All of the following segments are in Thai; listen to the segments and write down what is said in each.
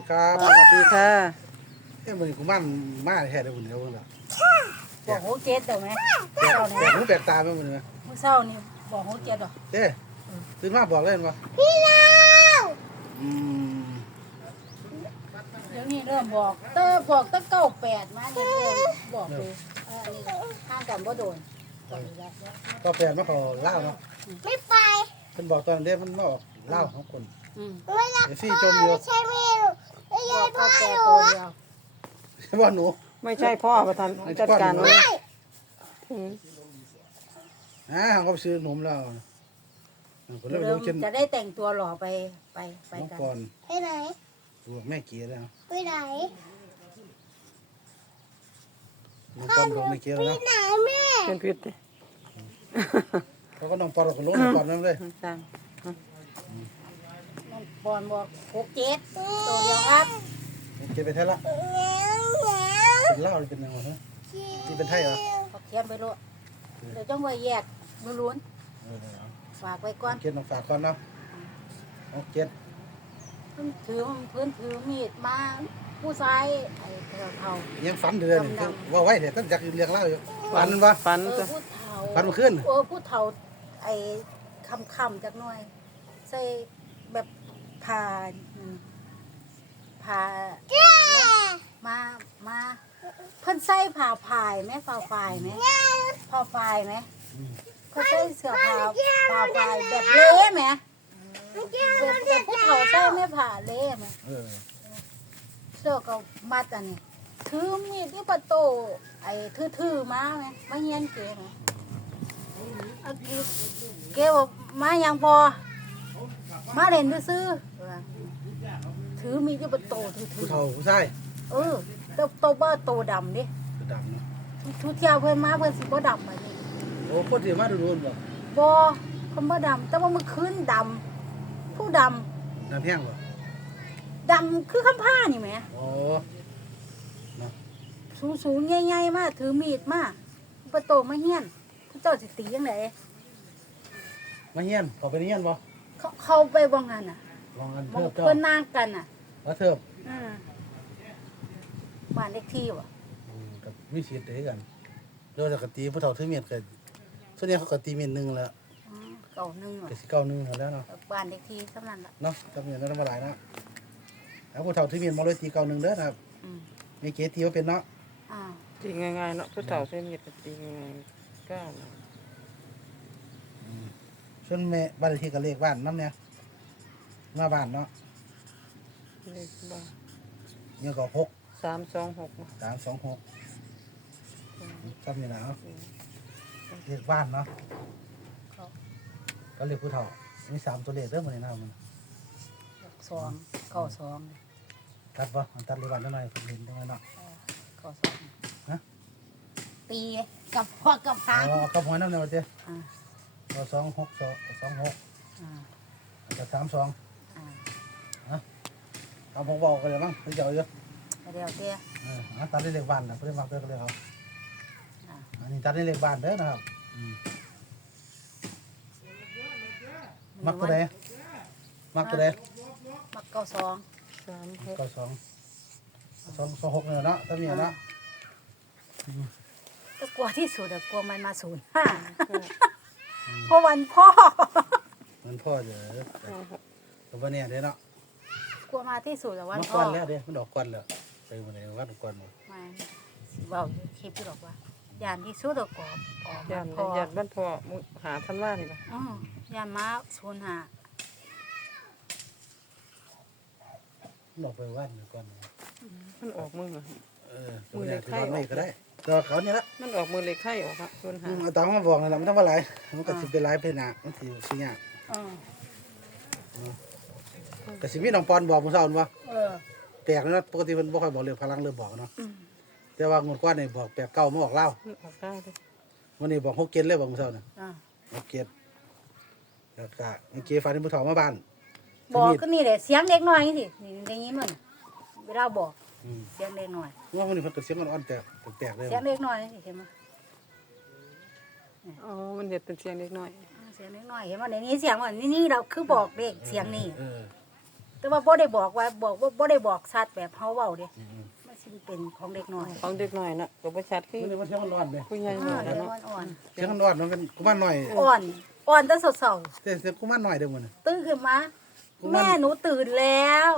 ดีครับสวัสดีค่ะเอ้ยมันกูมั่นมาแท้ได้บุญเดียวเพิ่นล่ะบอกโหเจ็ดเดี๋ยวไหมแปลกเช้าแปลนี่กหูแปลกตาแม่นบ่เนี่ยมื้อเช้านี่บอกโหเจ็ดเหรอเด้ตื่นมาบอกเลยเห็นบ่พี่ดาวอืมเดี๋ยวนี้เริ่มบอกเตอบอกตั้งเก้าแปดมาเนี่ยเริ่มบอกเลยเออนี่ห้างกันบ่โดนบอกอีกแล้วก็แปลกมาเขาเล่าวเนาะไม่ไปเพิ่นบอกตอนเด็กมันมาออกเล่าวของคนอืมไม่รักเดี๋ยวซี่จมอยู่ใช่ไหม ไม่บใช่อกพ่อเก้าแปดหนูตัวเดียวว่าหนู ไม่ใช่พ่อประธานจัดการไว้อืมอ่าเขาก็ไปซื้อหนมแล้วก็เลยเริ่ลมงเช่นจะได้แต่งตัวหล่อไปไปไปน้องกันก่อนไปไหนตัวแม่เกียร์แล้วไปไหนน้องปอนของแม่เกียร์ไปแล้วไหนแม่เป็นพิษดิเขาก็น้องปอนก็ลงน้องปอนนั่นเลยจ้าน้องบอลบอกหกเจ็ดตัวเดียวครับ แม่เกียร์ไปแท้ละเงี้ยวเงี้ยวเป็นเหล้าหรือเป็นยังไงฮะที่เป็นไทยเหรอเขาเขียนไปโลดเดี๋ยวจ้องไว้แยกมือล้วนเออฝากไว้ก่อน เกียร์น้องฝากก่อนเนาะน้องเกียร์เพิ่นถือเพิ่นถือมีดมาผู้ชายไอ้เฒ่ายังฝันเดือนดำๆว่าไว้เดี๋ยวท่านอยากเรียงเล่าอยู่ฝันวะฟันๆเออจ้ะผู้เฒ่าฝันเมื่อคืน เออผู้เฒ่าไอ้คำคำๆจักหน่อย ใส่แบบผ่าอืมผ่า มามาเพิ่นใส่ผ่าพายไหมผ่าพายไหมผ่าพายไหมเพิ่นใส่เสื้อผ้าผ่าพายแบบเละไหมแบบแบบผู้เฒ่าใส่ไม่ผ่าเละไหมเออเสื้อก็มัดอันนี้ถือมีดที่ประตูไอ้ทื่อๆมาไหมมาเฮียนเก๋ไหมเก๋เก๋บอกมายังพอมาเล่นซื้อถือมีดที่ประตูถือผู้เฒ่าผู้ชาย เออโตโตเบอร์โตดำดิผู้ดำเนาะทุกเที่ยวเพื่อนมาเพื่อนสิบ่ดำมานี่โอ้คนที่มาดูนบ่บ่คนบ่ดำแต่ว่าเมื่อคืนดำผู้ดน้ำแห้งบ่ำดำคือคำผ้านี่แหมโอ้สูงสูงๆใหญ่ๆมาถือมีดมาประตูมาเฮียนพระเจ้าสิตียังไงมาเฮียนเขาไปเฮียนบ่เขาเขาไปบ่งานอะลองอันมองเทิบเจ้าเพิ่นนางกันอะแล้วเทิบอืม บ้านเลขที่ว่ะอืมกับมีสิทธิ์ได้กันเดี๋ยวจะกตีผู้เฒ่าถือเมียดก็ส่วนใหญ่เขาก็ตีเมียดหนึงแล้วอืมเก่าหนึงว่ะก็สิเก้าหนึงแล้วเนาะ บ้านเลขที่สำนั้นล่ะเนาะจำเมียดนั้นมาหลายนะแล้วผู้เฒ่าถือเมียดมาเลยตีเก้าหนึงเด้อนะครับอืมมีเกตีว่าเป็นเนาะอ่าจริงง่ายๆเนาะผู้เฒ่าเส้นมีดก็จริงง่ายๆก้าวเนาะส่วนแม่บ้านเลขที่กับเลขบ้านนำเนี่ยมาบ้านเนาะเลขบ้านเนี่ยก็หก สามสองหกเนาะสามสองหกจำนี่นะเนาะเรียกบ้านเนาะก็เรียกผู้เฒ่ามีสามตัวเลขเด้อมันนี่นะมันสองเก่าสองตัดบ่มันตัดเรียกบ้านจังหน่อยผมเห็นจังหน่อยเนาะเก่าสองฮะตีกับพ่อกับอ๋ทางอกับหัวน้ำเนี่ยว่าเจ้อ่าก็สองหกสองสองหกอ่ากับสามสองอ่าเอาผมบอกกันเลยมั้งเดี๋ยวเยอะ เดี๋ยวเตี้ยเออเอาตัดได้เลขบ้านนะเพื่อนมักเด้อก็เลยเอาอ่าอันนี้ตัดได้เลขบ้านเด้อนะครับอืมมักตัวใดมักตัวใดมักเก่าสองสามหกก็สองสองสองหกเนี่ยเนาะถ้ามีเนาะก็กลัวที่สุดอะกลัวมันมาศูนย์ห้าเพราะวันพ่อมันพ่อเด้อตัวบ่เนี่ยเด้อเนาะกลัวมาที่สุดอะวันมันพ่คอวันแล้วเด้มันดอกควันแล้ว ไปมื้อไหนวัดควันบ่มาเบาอยู่คลิปที่บอกว่ายานที่สุดอะกอบออกยัมานพ่อยันบ้านพ่อมึงหาทันว่านี่ล่ะอือยานมาศูนย์ห้ามันออกไปวัดควันมันออกมือเออตัวเนี่ยที่วัดไม่ก็ได้ตัวเขาเนี่ยละมันออกมือเล็กไข่ออกอะส่วนหาอืมเอาตามมาบอกนั่นแหละมันต้องว่าหลายมันก็สิเป็นหลายเพนหนามันสิสิยากอืมก็สิมีน้องปอนบอกมื้อเช้านั่นว่าเออ แปลกนะปกติเพิ่นบ่ค่อยบอกเรื่องพลังเรื่องบอกเนาะอืมแต่ว่างวดก่อนนี่บอกแปลกเก่ามาบอกเล่ามันออกได้เลยวันนี้บอก6เกตเลยบอกมื้อเช้าน่ะอ่า6เกตแล้วก็เมื่อกี้ฝันที่ผู้เฒ่ามาบ้าน บอกก็นี่แหละเสียงเล็กน้อยนี่สินี่ได้ยินมันเวลาบอกอืม เสียงเล็กน้อย ว่าวันนี้เพิ่นก็เสียงอ่อนๆแปลกแปลกๆเลยเสียงเล็กน้อยนี่สิเห็นไหมอ๋อ มันเด็ดเป็นเสียงเล็กน้อยอ่าเสียงเล็กน้อยเห็นไหมเดี๋ยวนี้เสียงมันนี่นี่เราคือบอกเด็กเสียงนี่เออ แต่ว่าบ่ได้บอกว่าบอกว่าบ่ได้บอกชัดแบบเฮาเว้าเด้อืมมันสิเป็นของเด็กน้อยของเด็กน้อยน่ะก็บ่ชัดๆคือมันเลยมันเที่ยงมันร้อนเลยผู้ใหญ่อ่าเนาะเด็กเนาะอ่อนเที่ยงมันร้อนมันเป็นกุมารหน่อยๆอ่อนอ่อนแต่เช้าแต่แต่กุมารหน่อยเด้อมันๆตื่นขึ้นมากุมารแม่หนูตื่นแล้ว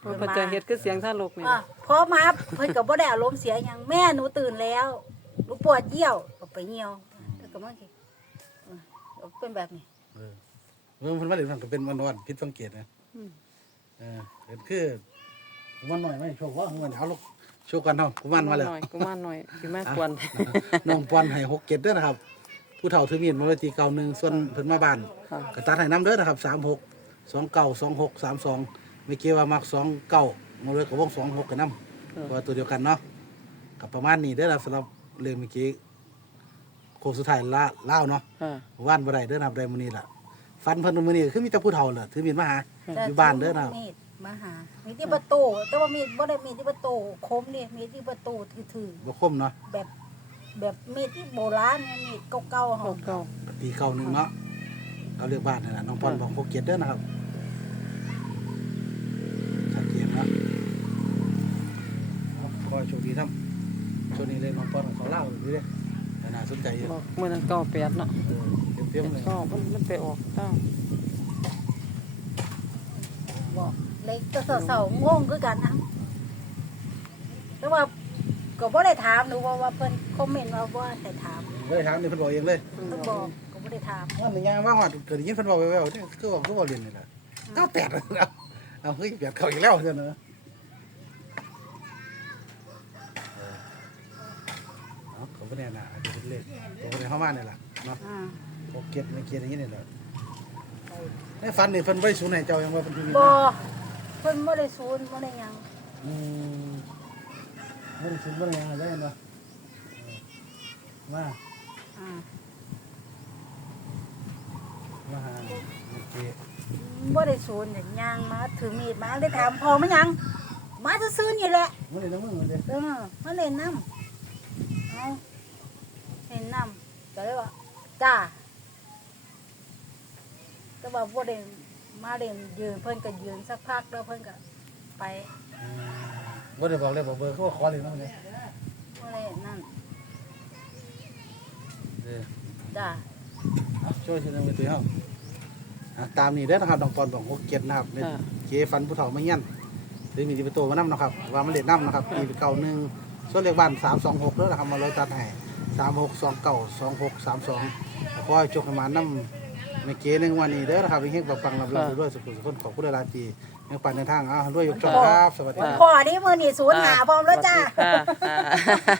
เพิ่นจะเฮ็ดคือเสียงท่าลูกนี่อะพอมาเพิ่นก็บ่ได้อารมณ์เสียหยังแม่หนูตื่นแล้วหนูปวดเยี่ยวก็ไปเยี่ยวแล้วก็มาสิเออเป็นแบบนี้เออเมื่อมันมาเล่นมันก็เป็นมันร้อนผิดสังเกตนะอืม เออเห็นคือกุมารหน่อยไหมโชว์ว่าเงินเอาลูกโชว์กันเท่ากุมารมาแล้ว หน่อยกุมารหน่อยสิมากวนน้องปอนให้หกเจ็ดเด้อนะครับ ผู้เฒ่าถือมีดมาไว้ตีเก่าหนึ่งส่วนเพิ่นมาบ้านค่ะกระตัดให้น้ำเด้อนะครับสามหกสองเก้าสองหกสามสองไม่เกี่ยวว่ามักสองเก้ามาเลยกับวงสองหกกันน้ำเพราะว่าตัวเดียวกันเนาะกับประมาณนี้เด้อนะครับสำหรับเรื่องเมื่อกี้โค้งสุดท้ายล่าเล่าวเนาะ ค่ะว่านบ่ได้เด้อนะครับได้มื้อนี้ล่ะฟันเพิ่นมื้อนี้คือมีแต่ผู้เฒ่าแหละถือมีดมาหา อยู่บ้านเด้อนะครับมีดมาหา มีที่ประตู แต่ว่ามีดบ่ได้มีดที่ประตูคมนี่มีดที่ประตูถือบ่คมเนาะๆแบบ แบบมีดที่โบราณเนี่ยมีดเก่าๆเฮาเก่าตีเก่าหนึ่งเนาะเอาเลือกบ้านนั่นแหละน้องปอนบอกหกเจ็ดเด้อนะครับชัดเจนเนาะเอาขอให้โชคดีทั้งช่วงนี้เลยน้องปอนของเขาเล่าอยู่เด้อน่าสนใจอยู่ๆบอกมื้อนั้นเก้าแปดเนาะเออเตรียมๆเลยก็มันมันไปออกเจ้า บอกเล็กแต่เสาๆงงคือกันนะแต่ว่าก็บ่ได้ถามหนูว่าว่าเพิ่นคอมเมนต์ว่าบ่ให้ถามเลยถามนี่เพิ่นบอกเองเลยเพิ่นบอกก็บ่ได้ถามว่าหนึ่งอย่างว่าฮอดเกิดได้ยินเพิ่นบอกแว่วๆเนี่ยคือบอกคือบอกเรียนนี่แหละเก้าแปดแล้วเอาเฮ้ยแปดเข้าอีกแล้วเจ้าเนอะเออเอาเขาบ่แน่น่ะอาจจะเป็นเลขตัวบ่ได้เข้ามานี่ล่ะเนาะอ่าหกเจ็ดไม่เกียรอย่างนี้นี่แหละ ในฝันนี่เพิ่นบ่ได้สูญให้เจ้ายังว่าเพิ่นมีบ่เพิ่นบ่ได้ซูนบ่ได้หยังอืมบ่ได้สูญบ่ได้หยังได้เนาะมาอ่ามาหาโอเคบ่ได้ซูนอย่างย่างมาถือมีดมาได้ถามพอมันหยังมาซื่อๆนี่แหละมื้อนี้น้ำมึงเด้เออมาเล่นน้ำเอาเล่นน้ำก็เลยว่าจ้า แต่ว่าบ่ได้มาเล่นยืนเพิ่นก็ยืนสักพักแล้วเพิ่นก็ไปบ่ได้บอกเลยบอกเบอร์เขาขอเลยเนาะเนี่ยบ่ได้นั่นเออจ้าเอาช่วยชื่อนึงไปตัวเฮาอะตามนี้เด้อนะครับน้องปอนบอกหกเจ็ดนะครับเนี่ยค่ะเจฟันผู้เฒ่ามาเงี้ยนหรือมีที่ประตูมานํนะครับว่ามันเล็ดนํนะครับปีเก่าหนึ่งส่วนเลขบ้านสามสองหกเด้อนะครับมาเลยตัดให้สามหกสองเก้าสองหกสามสองขอให้โชคให้มานํ ในเกหนึ่งวันนี้เด้อนะครับเฮงๆปังๆรับรับด้วยสุขสุขคนขอบคุณหลายๆทียังปั่นในทางอ้าวด้วยยกจอครับสวัสดีครับ พ่อนี่มื้อนี้ศูนย์หาพร้อมแล้วจ้า ค่ะค่ะ